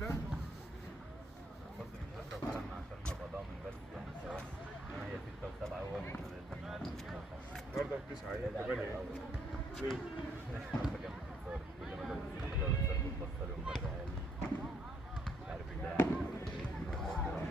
ده؟ برضه مش بشرب علم عشان ابقى ضامن بس يعني سواء انا هي 6 و7 هو المفروض النهارده 6 و5. النهارده 9 ايه؟ 8 ايه؟ ليه؟ النهارده كان بتتصرف كل ما ببص كده بتصرف بتبصل يوم مرة مش عارف اللي يعني